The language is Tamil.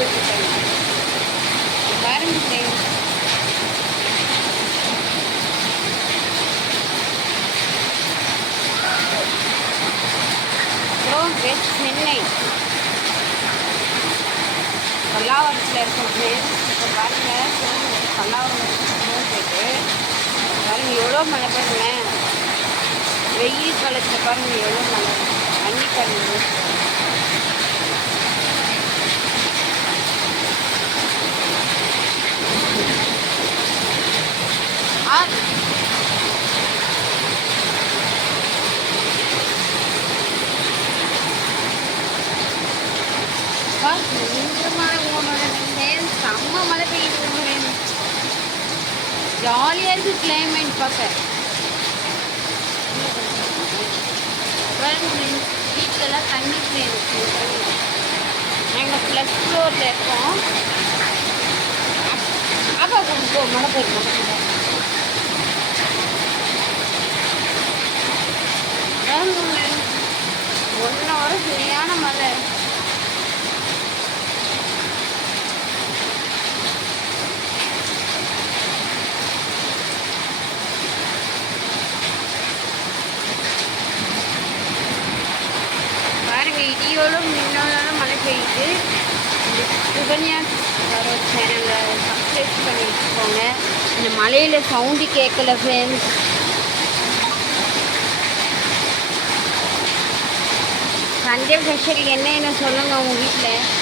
விட்டுருக்காங்க பாருங்க ஃப்ரெண்ட்ஸ். அப்புறம் வெஸ்ட் சென்னை பல்லாவரத்தில் இருக்கும் ஃப்ரெண்ட்ஸ். இப்போ பாருங்கள் பல்லாவரம் போயிட்டு பாருங்கள் எவ்வளோ மழை பாருங்களேன். வெயில் காலத்தில் பாருங்கள் எவ்வளோ மழை தண்ணி பாருங்கள். பயங்கரமான செம்ம மழை பெய்யுது. ஜாலியாக இருக்குது கிளைமேட் பார்க்க. வீட்டிலலாம் தண்ணி இருக்கு. நாங்கள் ப்ளஸ் ஃப்ளோரில் இருக்கோம். அப்பா போ மழை பெய்யும். 1 hour சரியான மழை. பாருங்க இடியோடும் மின்னோடும் மழை பெய்யுது. சுகன்யா சேனலை சப்ஸ்கிரைப் பண்ணி வச்சுக்கோங்க. இந்த மழையில் சவுண்டு கேட்கல ஃப்ரெண்ட்ஸ். சண்டே ஸ்பெஷல் என்ன சொல்லுங்கள் உங்கள் வீட்டில்.